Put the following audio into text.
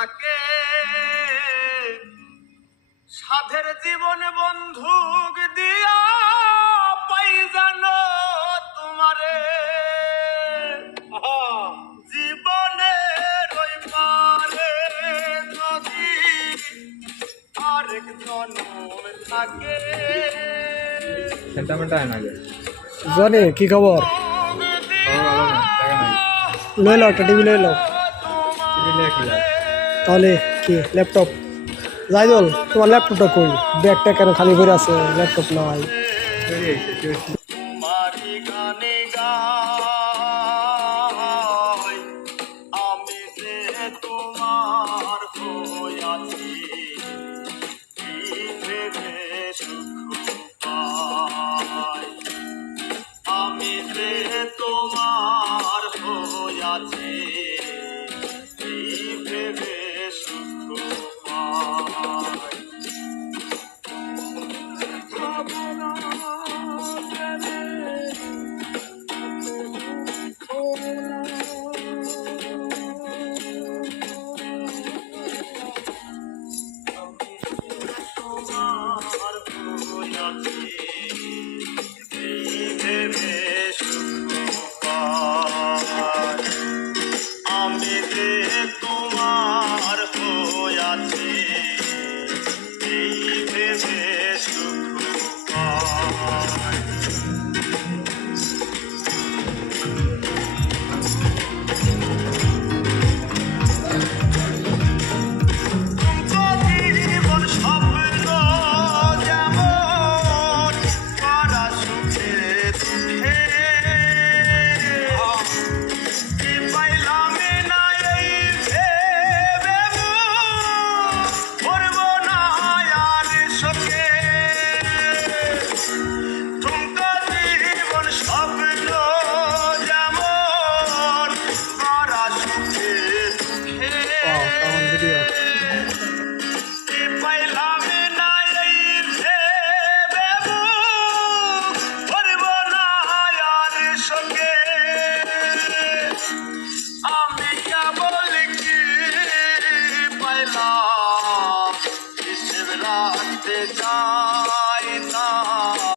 থাকে সাধের জীবন বন্ধুক দিয়া পাই জানো তোমারে জীবনের ওই পারে যদি আরেক জন্ম থাকে জনি কি খবর? লই লো একটা টিভি লই লো। তাহলে কি ল্যাপটপ যাইদল তোমার ল্যাপটপটা কই? ব্যাগটা কেন খালি ভরে আছে? ল্যাপটপ নাই। তোমারি গানে গাই আমি যে তোমার হইয়াছি এই ভেবে সুখ পাই আমি যে তোমার হইয়াছি এই ভেবে সুখ পাই তোমার হইয়াছি এই ভেবে সুখ পাই আমি যে তোমার হইয়াছি এই ভেবে সুখ পাই জীবন স্বপ্ন যেমন করা সুখে দুঃখে কি পাইলাম না এই ভেবে মরব না আর শোকে ঠুমকা জীবন স্বপ্ন যেমন করা সুখে দুঃখে পাইলাম না এই ভেবে মরব না আর শোকে